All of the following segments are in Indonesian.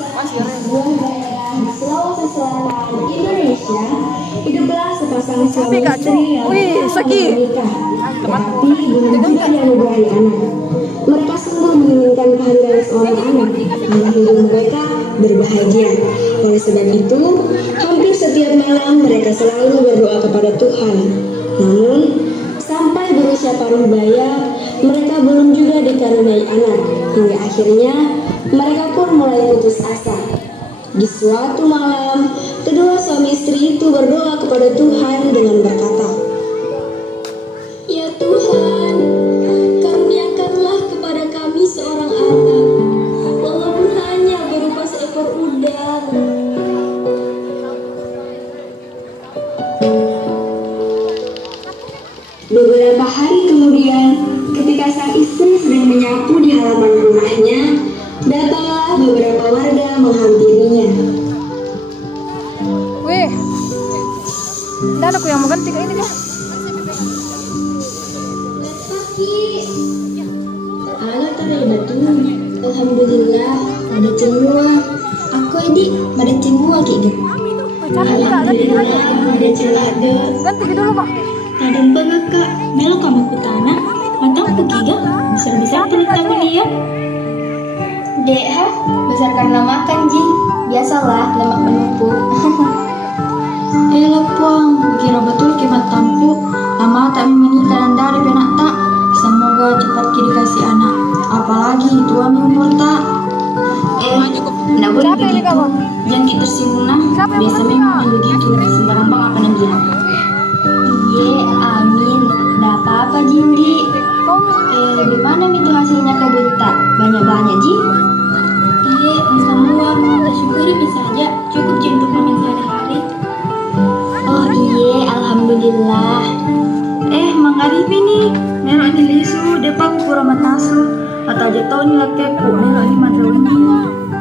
sebuah daerah di Sulawesi Selatan, Indonesia, hiduplah sepasang suami istri yang menikah, tetapi belum juga dianugerahi anak. Mereka sungguh menginginkan kehadiran seorang anak hingga hidup mereka berbahagia. Oleh sebab itu, hampir setiap malam mereka selalu berdoa kepada Tuhan. Namun, sampai berusia paruh baya, mereka belum juga dikaruniai anak. Hingga akhirnya, mereka pun mulai putus asa. Di suatu malam, kedua suami istri itu berdoa kepada Tuhan dengan berkata, "Ya Tuhan, karuniakanlah kepada kami seorang anak, walaupun hanya berupa seekor udang." Beberapa hari kemudian, ketika sang istri sedang menyapu di halaman rumahnya, datanglah beberapa warga menghampirinya. Wih, dan aku yang mau ganti kayak ini kan? Halo tarai batu, alhamdulillah ada semua. Aku ini pada semua gitu. Alhamdulillah ada celah ada. Ganti dulu kok. Kadang banget kak, melo kamu ke tanah, mantap pegiga, besar-besar pelit tangan dia. Dek ha, besar karena makan ji, biasalah lemak menumpuk. Lepong, kira betul kimat tampu, lama tak menikah dan dari penak tak. Semoga cepat kiri kasih anak, apalagi tua umur tak. Nggak boleh begitu, jangan kita tersinggung nah. Biasa memang begitu, sembarang bang apa yang bilang. Iye, amin. Nggak apa-apa Jindi. Gimana itu hasilnya kebun tak? Banyak-banyak Ji? Iye, semua kita syukuri bisa aja. Cukup Ji untuk makan sehari-hari. Oh iye, alhamdulillah. Mang Arifi nih. Merok ini lisu, depak kurang matasu. Atau aja tau nih lakeku. Merok ini madrauni.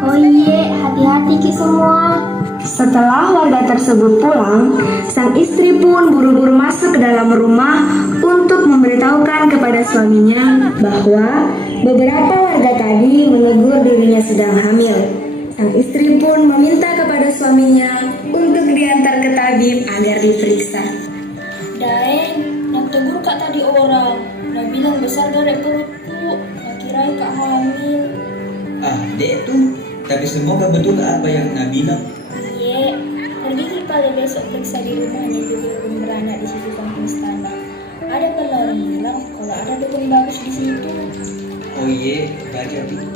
Oh iye, hati-hati ki semua. Setelah warga tersebut pulang, sang istri pun buru-buru masuk ke dalam rumah untuk memberitahukan kepada suaminya bahwa beberapa warga tadi menegur dirinya sedang hamil. Sang istri pun meminta kepada suaminya untuk diantar ke tabib agar diperiksa. Daeng, nak tegur kak tadi orang, nak bilang besar dari perutku, nak kirain kak hamil. Dek tuh, tapi semoga betul apa yang nak bilang. Pergi ke paling besok periksa di rumahnya juga belum beranak di situ kampung istana. Ada pernah orang bilang kalau ada dukun bagus di situ. Oh iya, baca tuh.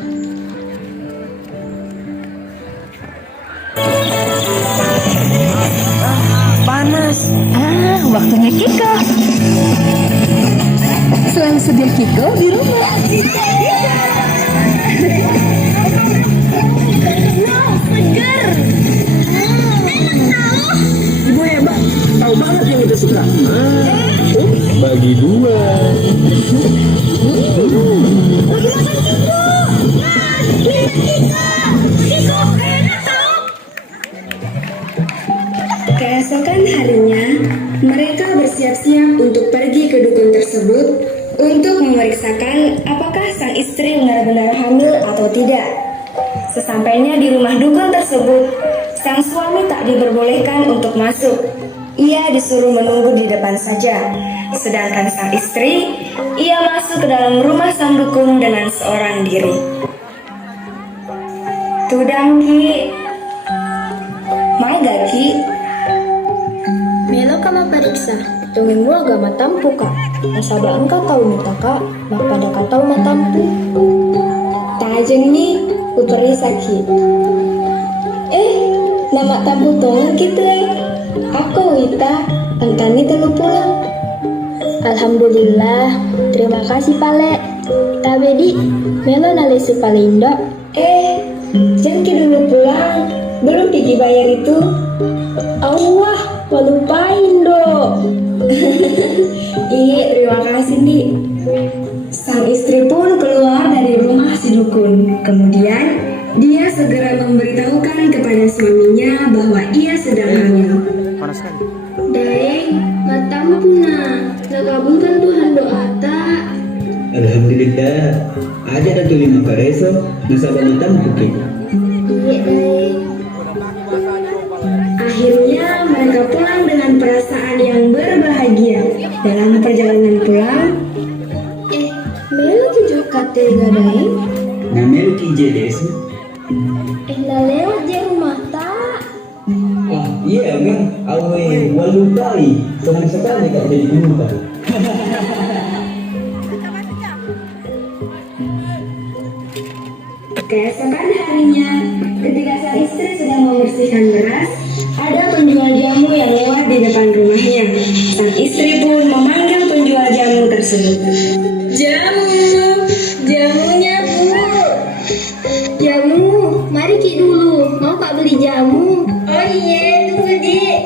Panas. Waktunya Kiko. Selalu sedia Kiko di rumah. Wow, segar. Ibu hebat, tahu banget yang kita suka. Bagi dua. Keesokan harinya, mereka bersiap-siap untuk pergi ke dukun tersebut untuk memeriksakan apakah sang istri benar-benar hamil atau tidak. Sesampainya di rumah dukun tersebut, sang suami tak diperbolehkan untuk masuk. Ia disuruh menunggu di depan saja. Sedangkan sang istri, ia masuk ke dalam rumah sang dukun dengan seorang diri. Tudang Ki, mai gak Ki? Melo kama periksa, dongeng gua agak matampu kak. Nasaba engkau tahu minta kak, mak pada kau tahu matampu. Tajeng nih, uperisa Ki. Nama tabu tongan gitu Aku Wita, angkani telu pulang. Alhamdulillah, terima kasih Pale. Tabedi, melo nalesu Palindo. Jangan dulu pulang, belum Kiki bayar itu. Allah, walupain do. Iya, terima kasih Di. Sang istri pun keluar dari rumah si dukun. Kemudian dia segera memberitahukan kepada suaminya bahwa ia sedang hamil. Panas sekali. Daeng, matamu punah. Nakabulkan Tuhan doa tak? Alhamdulillah, ada datu 5 kareso, nasaba matam kuki. Iya, awe walu kali senang sekali kak jadi guru kamu. Keesokan harinya, ketika sang istri sedang membersihkan beras, ada penjual jamu yang lewat di depan rumahnya. Sang istri pun memanggil penjual jamu tersebut. Jamunya Bu. Jamu, mari Ki dulu. Mau Kak beli jamu? Oh iya, tunggu Dik.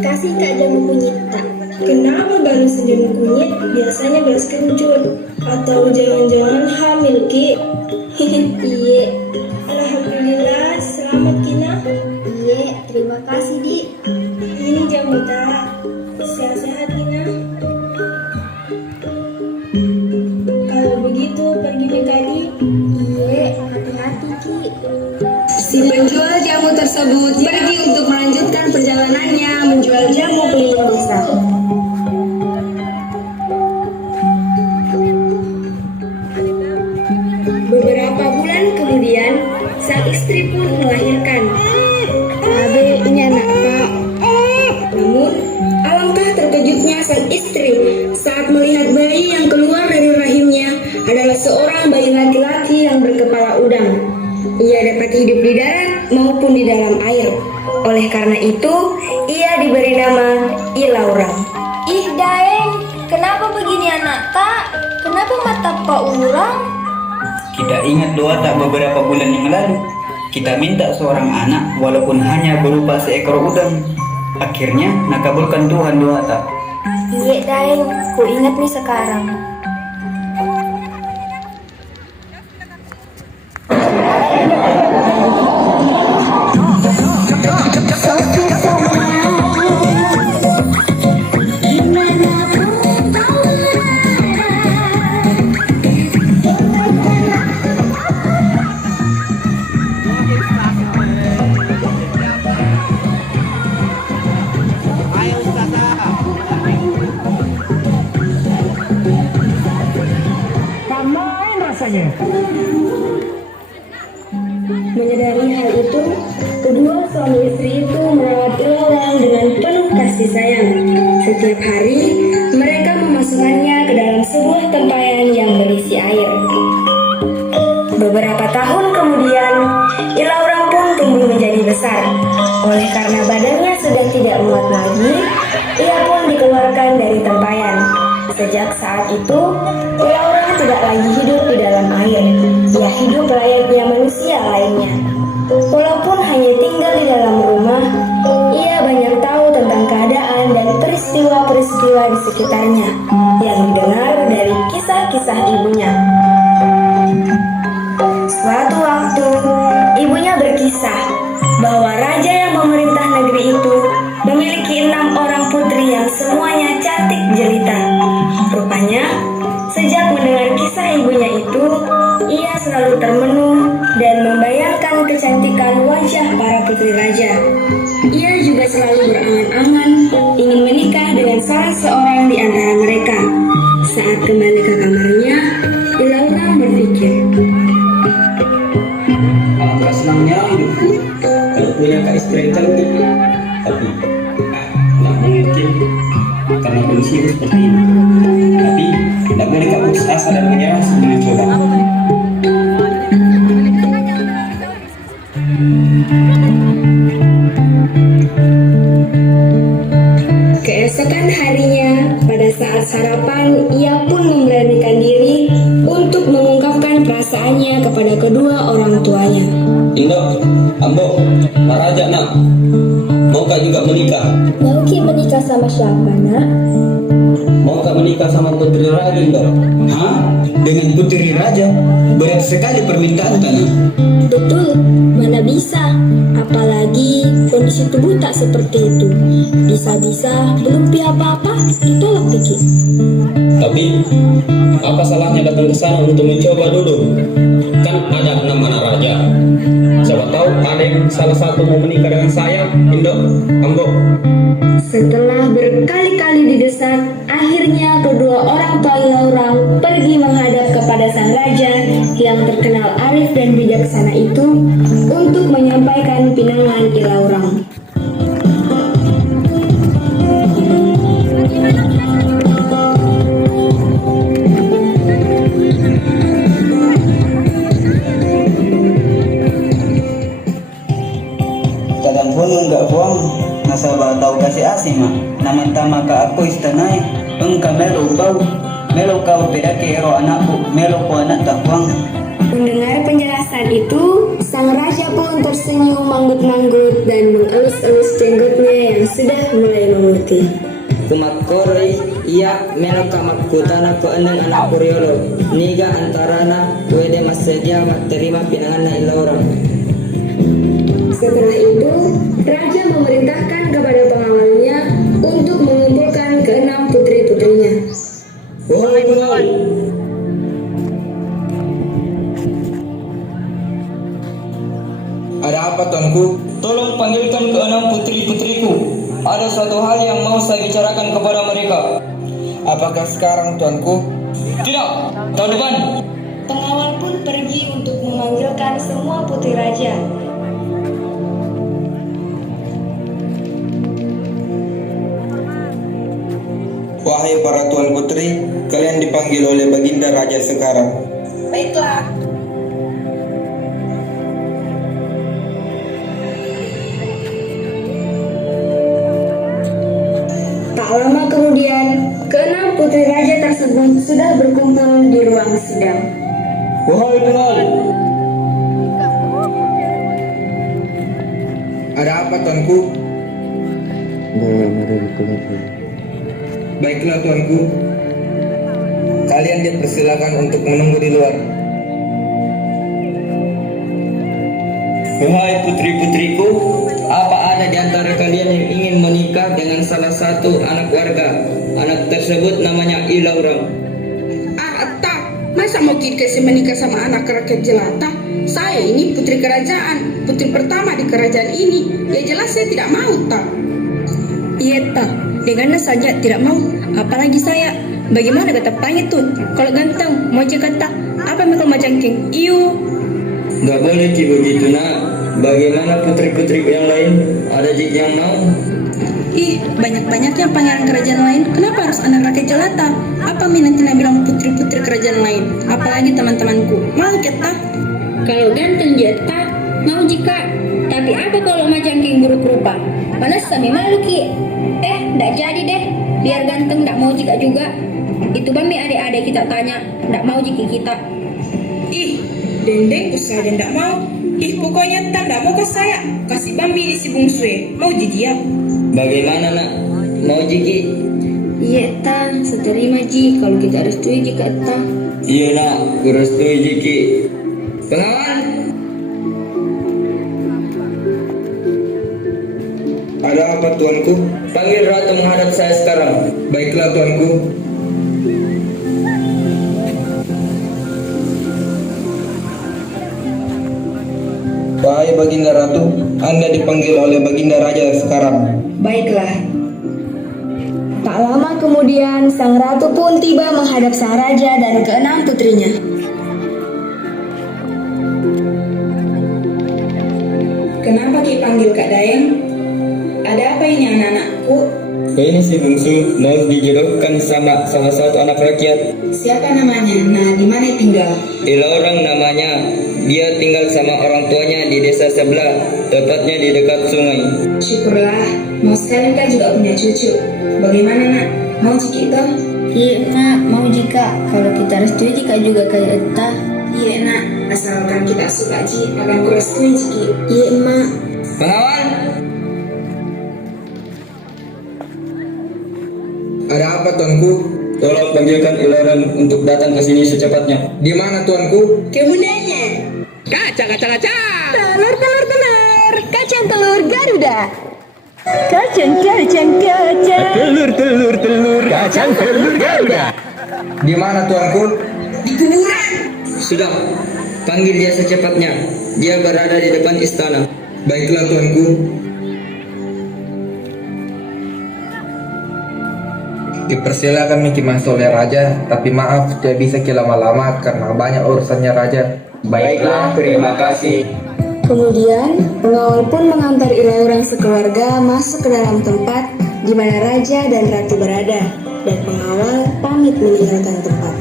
Kasih Kak jamu kunyit tak? Kenapa baru sejamu kunyit? Biasanya beras kerucut. Atau jangan-jangan hamil Ki? Iya. Alhamdulillah, selamat Kina. Iya, terima kasih Dik. Ini jamu tak? Sehat-sehat Kina. Kalau begitu pergi Bekadi. Iya, hati-hati Ki. Si penjual jamu tersebut pergi untuk melanjutkan perjalanannya menjual jamu keliling desa. Beberapa bulan kemudian, sang istri pun melahirkan. Abe, ini anak Kak. Namun, alangkah terkejutnya sang istri saat melihat bayi yang keluar dari rahimnya adalah seorang bayi laki-laki yang berkepala udang. Ia dapat hidup di darat maupun di dalam air. Oleh karena itu, ia diberi nama Ilaurang. Ih Daeng, kenapa begini anak tak? Kenapa mata Pak Urang? Kita ingat doa tak beberapa bulan yang lalu. Kita minta seorang anak walaupun hanya berupa seekor udang. Akhirnya nakabulkan Tuhan doa tak. Iya Daeng, ku ingat nih sekarang. Main rasanya. Menyadari hal itu, kedua suami istri itu merawat Ilaurang dengan penuh kasih sayang. Setiap hari, mereka memasukkannya ke dalam sebuah tempayan yang berisi air. Beberapa tahun kemudian, Ilaurang pun tumbuh menjadi besar. Oleh karena badannya sudah tidak muat lagi, ia pun dikeluarkan dari tempayan. Sejak saat itu, Ilaurang tidak lagi hidup di dalam air. Ia hidup layaknya manusia lainnya. Walaupun hanya tinggal di dalam rumah, ia banyak tahu tentang keadaan dan peristiwa-peristiwa di sekitarnya yang didengar dari kisah-kisah ibunya. Suatu waktu, ibunya berkisah bahwa raja yang memerintah negeri itu memiliki 6 orang putri yang semuanya cantik jelita. Rupanya, sejak mendengar kisah ibunya itu, ia selalu termenung dan membayangkan kecantikan wajah para putri raja. Ia juga selalu berangan-angan ingin menikah dengan salah seorang di antara mereka. Saat kembali ke kamarnya, Ilaurang berpikir, Alangkah senangnya hidupku kalau punya kak istri yang cantik. Tapi nggak mungkin karena kondisiku seperti ini. Tapi tidak boleh kak putus asa dan menyerah sebelum coba. keesokan harinya, pada saat sarapan, ia pun memberanikan diri untuk mengungkapkan perasaannya kepada kedua orang tuanya. Indo, Ambo, Maraja nak, mau kak juga menikah? Mau Ki menikah sama siapa nak? Mau kak menikah sama putri raja Indo? Hah? Dengan putri raja? Berat sekali permintaan tanah. Betul, mana bisa. Apalagi kondisi tubuh tak seperti itu. Bisa-bisa belum apa-apa ditolak dikit. Tapi apa salahnya datang ke sana untuk mencoba dulu? Kan ada 6 anak raja. Siapa tahu ada yang salah satu mau menikah dengan saya, Indo, Ambo. Setelah berkali-kali didesak, akhirnya kedua orang tua Ilaurang pergi menghadap kepada sang raja yang terkenal arif dan bijaksana itu untuk menyampaikan pinangan Ilaurang. huang enggak huang. Nasaba tahu kasih asing mak. Nama tama ka aku istanai. Engka melo kau pedake ero anakku. Melo ko anak tak huang. Mendengar penjelasan itu, sang raja pun tersenyum manggut-manggut dan mengelus-elus jenggotnya yang sudah mulai memutih. Kumakkoroi iya meloka makkutana ko eneng anak puriolo niga antarana wede masedia terima pinanganna ilorang. Setelah itu, raja memerintahkan kepada pengawalnya untuk mengumpulkan keenam putri-putrinya. Wahai pengawal, Ada apa tuanku? tolong panggilkan keenam putri-putriku. Ada suatu hal yang mau saya bicarakan kepada mereka. Apakah sekarang tuanku? Tidak, tahun depan. Pengawal pun pergi untuk memanggilkan semua putri raja. Wahai para tuan putri, kalian dipanggil oleh baginda raja sekarang. Baiklah. Tak lama kemudian, keenam putri raja tersebut sudah berkumpul di ruang sidang. Wahai pengawal, Ada apa tuanku? Baiklah tuanku. Kalian dipersilakan untuk menunggu di luar. wahai putri-putriku, apa ada di antara kalian yang ingin menikah dengan salah satu anak warga? Anak tersebut namanya Ilaurang. Tak, masa mau kita menikah sama anak rakyat jelata? Saya ini putri kerajaan, putri pertama di kerajaan ini. Ya jelas saya tidak mau, tak. Iya tak, dengannya saja tidak mau. Apalagi saya. Bagaimana kata pangit tuh? Kalau ganteng, mau kata apa mikul majangking? Iyo. Gak boleh Ki begitu nak. Bagaimana putri-putri yang lain? Ada jik yang mau? Ih, banyak-banyaknya pangeran kerajaan lain. Kenapa harus anak rakyat jelata? Apa nanti bilang putri-putri kerajaan lain? Apalagi teman-temanku. Mau kita? Kalau ganteng dia tak, mau jika. Tapi apa kalau majangking buruk rupa? Mana sami malu Ki? Ndak jadi deh. Biar ganteng ndak mau jika juga. Itu bami adik-adik kita tanya, ndak mau jika kita. Ih, dendeng usah dan tidak mau. Ih, pokoknya tak mau ke saya. Kasih bambi di si bungsue. Mau jadi ya? Bagaimana nak? Mau jiki? Iya ta, seterima ji kalau kita restui jika ta. Iya nak, kurestui jiki. Pengawal, Ada apa tuanku? panggil ratu menghadap saya sekarang. Baiklah tuanku. Wahai baginda ratu, Anda dipanggil oleh baginda raja sekarang. Baiklah. Tak lama kemudian, sang ratu pun tiba menghadap sang raja dan keenam putrinya. Kenapa Ki panggil Kak Daeng? Ada apa ini anak-anakku? Ini si bungsu mau dijodohkan sama salah satu anak rakyat. Siapa namanya? Nah, di mana tinggal? Ilaurang namanya. Dia tinggal sama orang tuanya di desa sebelah, tepatnya di dekat sungai. Syukurlah, mau sekali kan juga punya cucu. Bagaimana nak? Mau ciki toh? Iya mak, mau jika kalau kita restui jika juga kayak eta. Iya nak, asalkan kita suka Ci, akan kurestui ciki. Iya mak. Pengawal, Ada apa tuanku? tolong panggilkan Ilaurang untuk datang ke sini secepatnya. Di mana tuanku? Kemudiannya, kaca. Telur. Kacang telur Garuda. Kacang. Telur Garuda. Di mana tuanku? di kuburan. Sudah, panggil dia secepatnya. Dia berada di depan istana. Baiklah tuanku. Dipersilakan Miki masuk oleh raja, tapi maaf tidak bisa lama-lama karena banyak urusannya raja. Baiklah, terima kasih. Kemudian, pengawal pun mengantar Ilaurang sekeluarga masuk ke dalam tempat di mana raja dan ratu berada, dan pengawal pamit meninggalkan tempat.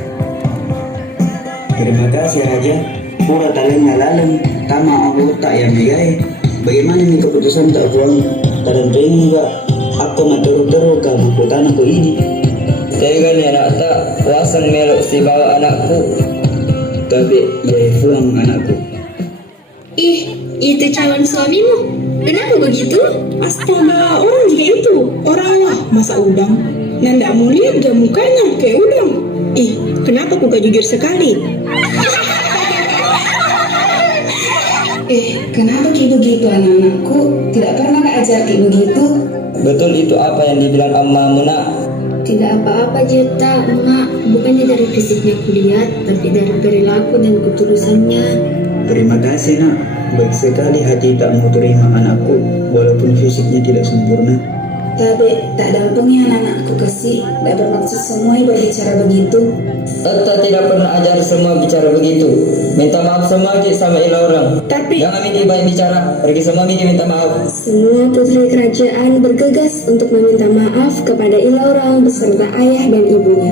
Terima kasih raja. Pura taleng lalem, tama aku tak yang bigai. Bagaimana nih keputusan tak Fuang? Kadang pengen juga aku maturu-turu ke buku tanahku ini. Tega nih anak tak wasang melok si bawa anakku. Tapi ya Fuang anakku. Ih, itu calon suamimu. Kenapa begitu? Astaga, orang juga itu. Orang lah, masa udang. Nanda mau lihat dia mukanya kayak udang. Ih, kenapa kau gak jujur sekali? Kenapa kayak begitu anak-anakku? Tidak pernah kak ajar kayak begitu. Betul itu apa yang dibilang Ammamu nak? Tidak apa-apa Jeta, Mak. Bukannya dari fisiknya kulihat, tapi dari perilaku dan ketulusannya. Terima kasih nak. Baik sekali hati tak mau terima anakku walaupun fisiknya tidak sempurna. Tapi tak dampingnya anak-anakku kasih. Tak bermaksud semua berbicara begitu. Tata tidak pernah ajar semua bicara begitu. Minta maaf semua Ki sama ilah orang. Tapi Jangan mini banyak bicara. Pergi semua mini minta maaf. Semua putri kerajaan bergegas untuk meminta maaf kepada Ilaurang beserta ayah dan ibunya.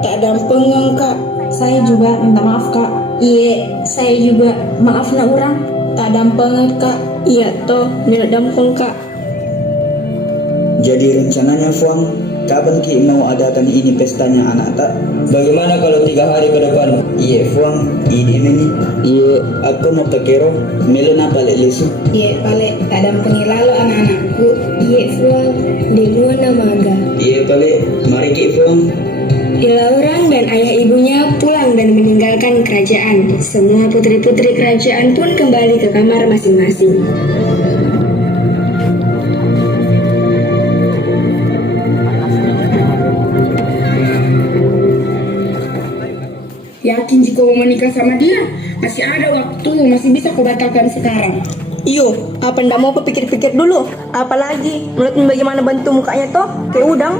tak damping kak. Saya juga minta maaf kak. Iya, saya juga. Maaf nak orang. Tak damping kak. Iya toh, nilai dampung kak. Jadi rencananya Fuang, kapan Ki mau adakan ini pestanya anak tak? Bagaimana kalau 3 hari ke depan? Iya Fuang, ini Iya, aku mau ke Kero, melon apa lesu? Iya balik. Tak dampingi lalu anak-anakku. Iya Fuang, di Buana Maga. Iya balik, mari Ki Fuang. Ilaurang dan ayah ibunya pulang dan meninggalkan kerajaan. Semua putri-putri kerajaan pun kembali ke kamar masing-masing. Yakin jika mau menikah sama dia? Masih ada waktu, masih bisa kau batalkan sekarang. Iyo, apa ndak mau pikir-pikir dulu? Apalagi, menurutmu bagaimana bentuk mukanya toh? Kayak udang.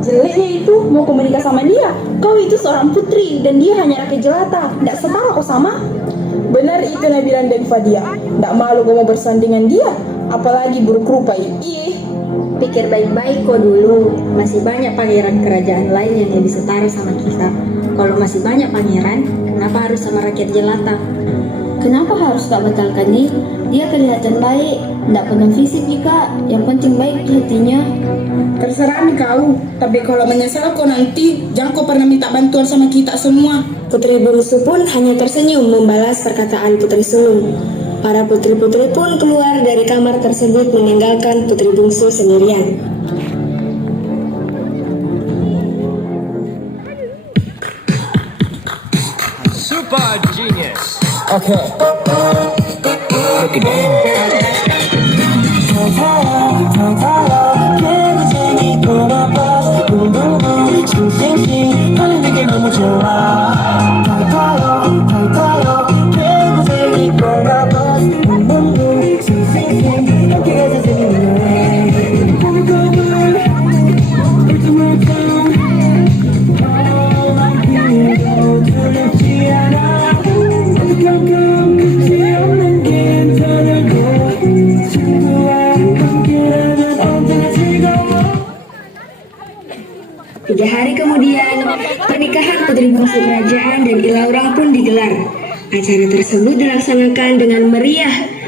Jeleknya itu mau kau menikah sama dia. Kau itu seorang putri dan dia hanya rakyat jelata. Tidak setara kau sama. Benar itu Nabila dan Fadia. Tidak malu kau mau bersandingan dia. Apalagi buruk rupa. Ih. Pikir baik-baik kok dulu. Masih banyak pangeran kerajaan lain yang lebih setara sama kita. Kalau masih banyak pangeran, kenapa harus sama rakyat jelata? Kenapa harus tak batalkan nih? Dia kelihatan baik, tidak pegang fisik juga. Yang penting baik di hatinya. Terserah nih kau. Tapi kalau menyesal kau nanti, jangan kau pernah minta bantuan sama kita semua. Putri bungsu pun hanya tersenyum membalas perkataan putri sulung. Para putri-putri pun keluar dari kamar tersebut meninggalkan putri bungsu sendirian. Super genius. Okay. Look at that. Tiga hari kemudian, pernikahan putri bungsu kerajaan dan Ilaurang pun digelar. Acara tersebut dilaksanakan dengan meriah.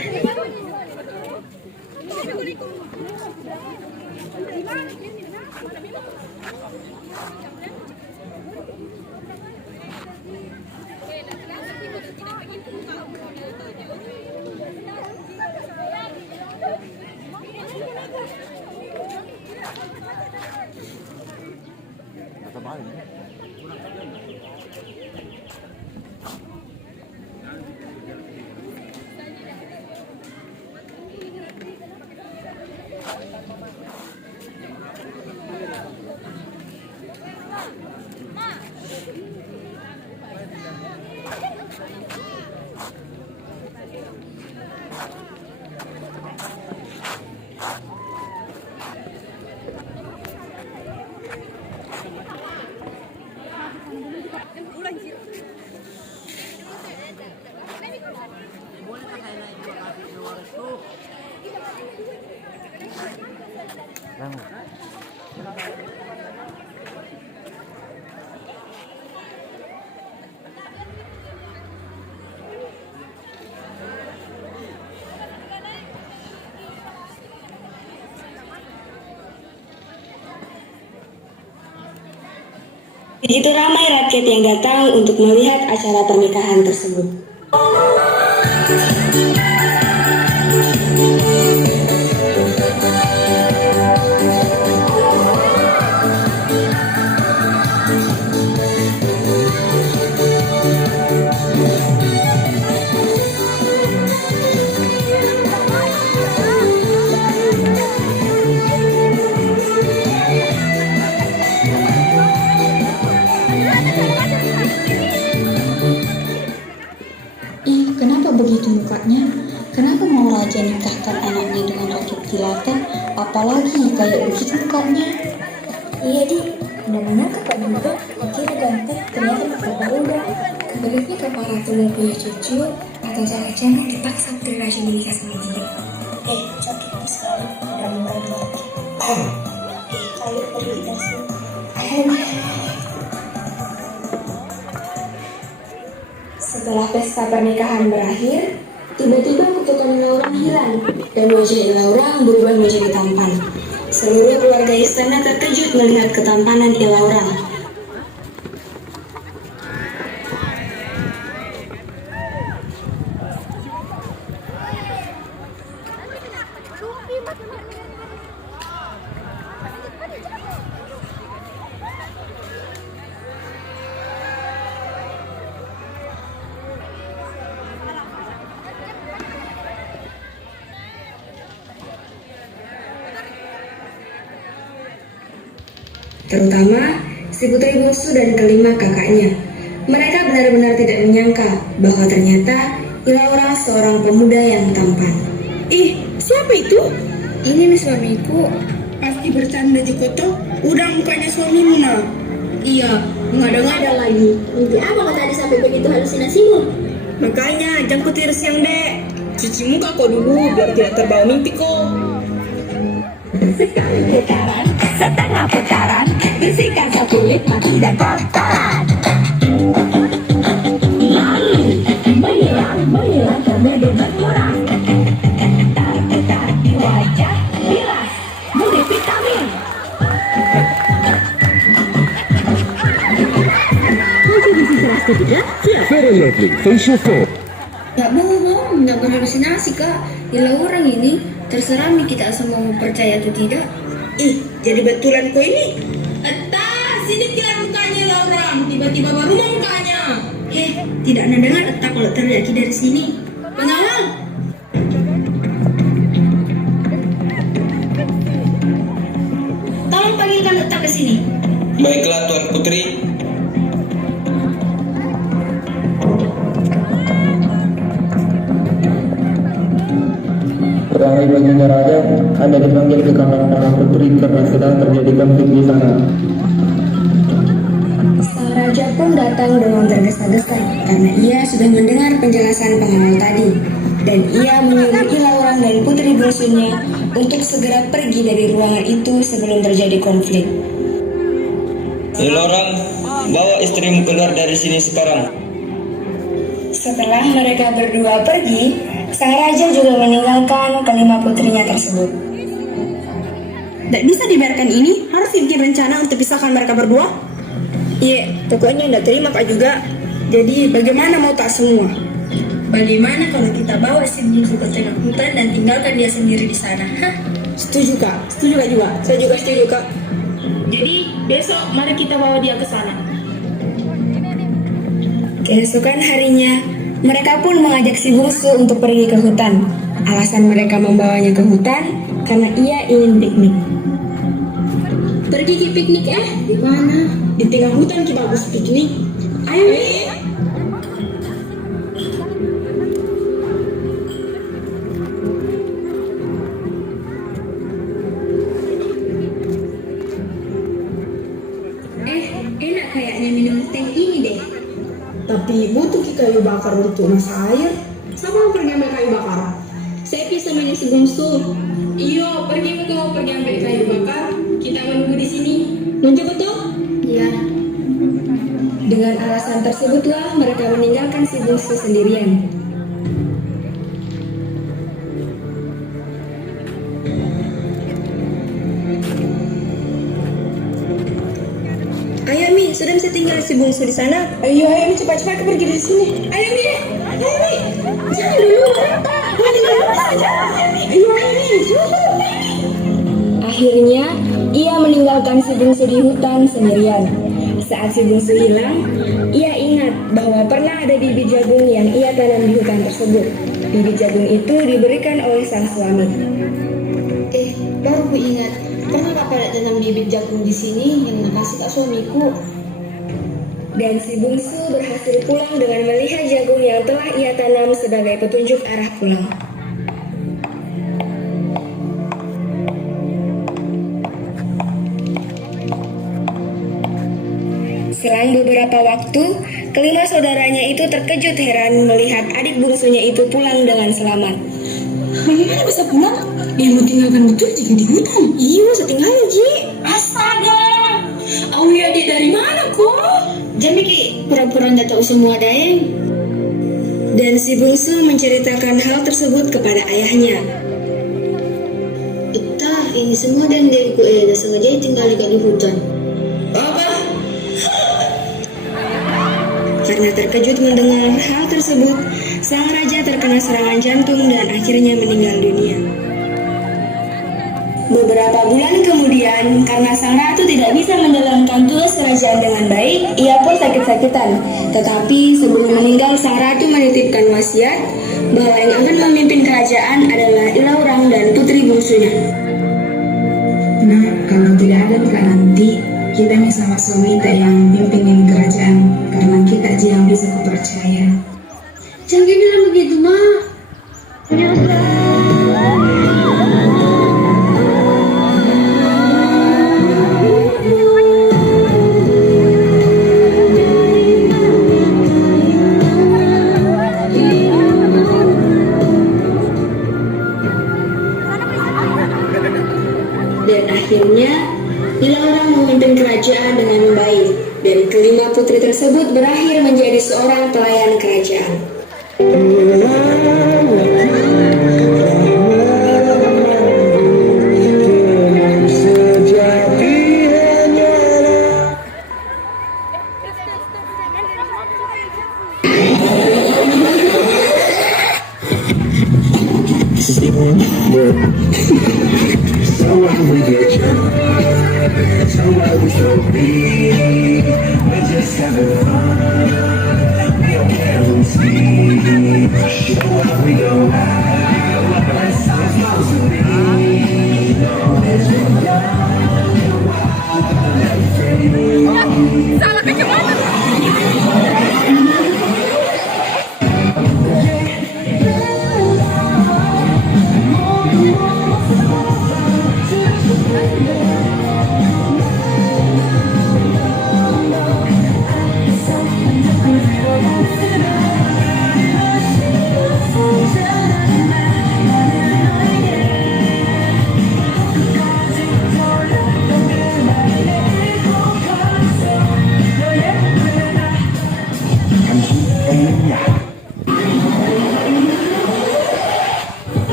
Begitu ramai rakyat yang datang untuk melihat acara pernikahan tersebut. Ih, kenapa begitu mukanya? Kenapa mau raja nikahkan anaknya dengan rakyat jelata? Apalagi kayak begitu mukanya. Iya, Di. Benar-benar Kakak juga kira ganteng, ternyata Kakak berubah. Sebaliknya Kakak Ratu mau punya cucu, atau jangan-jangan dipaksa Putri Raja menikah sama dia. Sakit sekali. Udah membantu lagi. Ayo pergi dari sini. Setelah pesta pernikahan berakhir, tiba-tiba kutukan Ilaurang hilang dan wajah Ilaurang berubah menjadi tampan. Seluruh keluarga istana terkejut melihat ketampanan Ilaurang. Terutama si putri bungsu dan kelima kakaknya. Mereka benar-benar tidak menyangka bahwa ternyata Ilaurang seorang pemuda yang tampan. Ih, siapa itu? Ini nih suamiku. Pasti bercanda Jikoto. Udah mukanya suamimu nah. Iya, ngada-ngada lagi. Mimpi apa kau tadi sampai begitu halusinasimu? Makanya jangan kutir siang dek. Cuci muka kau dulu biar tidak terbawa mimpi kau. Setengah putaran, bersihkan kulit mati dan kotoran. Lalu menghilang kemudi berkurang. Terputar di wajah, bilas multivitamin. Kontribusi keras ketiga, Very Lovely Facial Foam. Gak bohong, gak berhalusinasi kak. Ilaurang ini terserah nih kita semua mau percaya atau tidak. Ih, jadi betulan kau ini. Sini kira mukanya Ilaurang, tiba-tiba baru mau mukanya. Tidak ada dengar letak kalau terlihat dari sini. Pengawal, Tolong panggilkan letak ke sini. Baiklah Tuan Putri. Wahai baginda raja, Anda dipanggil ke kamar para putri karena sedang terjadi konflik di sana. Sang raja pun datang dengan tergesa-gesa karena ia sudah mendengar penjelasan pengawal tadi. Dan ia menyuruh Ilaurang dan putri bungsunya untuk segera pergi dari ruangan itu sebelum terjadi konflik. Ilaurang, bawa istrimu keluar dari sini sekarang. Setelah mereka berdua pergi, sang raja juga meninggalkan kelima putrinya tersebut. tidak bisa dibiarkan ini. Harus bikin rencana untuk pisahkan mereka berdua. Iya, pokoknya tidak terima kak juga. Jadi bagaimana mau tak semua? Bagaimana kalau kita bawa si bungsu ke tengah hutan dan tinggalkan dia sendiri di sana? Setuju kak, setuju kak juga. Saya juga setuju kak. Jadi besok mari kita bawa dia ke sana. Keesokan harinya, mereka pun mengajak si bungsu untuk pergi ke hutan. Alasan mereka membawanya ke hutan karena ia ingin piknik. Pergi ke piknik Di mana? Di tengah hutan kita bagus piknik. Ayo. Enak kayaknya minum teh ini deh. Tapi butuh kayu bakar untuk masak air. Siapa mau pergi ambil kayu bakar? Saya bisa main si bungsu. Iyo, pergi kau pergi ambil kayu bakar. Kita menunggu di sini. Nunjuk betul? Ya. Dengan alasan tersebutlah mereka meninggalkan si bungsu sendirian. sudah bisa tinggal si bungsu di sana. Ayo, Mi, cepat-cepat aku pergi dari sini. Ayo, Mi. Jangan dulu, Pak. Tinggal saja. Ayo, Mi. Akhirnya, ia meninggalkan si bungsu di hutan sendirian. Saat si bungsu hilang, ia ingat bahwa pernah ada bibit jagung yang ia tanam di hutan tersebut. Bibit jagung itu diberikan oleh sang suami. Baru ku ingat, pernah Kakak tanam bibit jagung di sini yang nakasih kak suamiku. Dan si bungsu berhasil pulang dengan melihat jagung yang telah ia tanam sebagai petunjuk arah pulang. Selang beberapa waktu, kelima saudaranya itu terkejut heran melihat adik bungsunya itu pulang dengan selamat. Bagaimana bisa pulang? Dia mau tinggalkan betul jika di hutan. Iya, setinggalnya Ji. Astaga! Awi adik dari mana kok? Jangan ki pura-pura ndak tahu semua daeng. Dan si bungsu menceritakan hal tersebut kepada ayahnya. Entah, ini semua dan diriku dah sengaja tinggal di hutan. Apa? Karena terkejut mendengar hal tersebut, sang raja terkena serangan jantung dan akhirnya meninggal dunia. Beberapa bulan kemudian, karena sang ratu tidak bisa menjalankan tugas kerajaan dengan baik, ia pun sakit-sakitan. Tetapi sebelum meninggal, sang ratu menitipkan wasiat bahwa yang akan memimpin kerajaan adalah Ilaurang dan putri bungsunya. Nah, kalau tidak ada Kak nanti, kita sama suami yang pimpin kerajaan karena kita aja yang bisa kupercaya. Jangan bilang begitu, Mak. Dan akhirnya, Ilaurang memimpin kerajaan dengan baik. Dan kelima putri tersebut berakhir menjadi seorang pelayan kerajaan.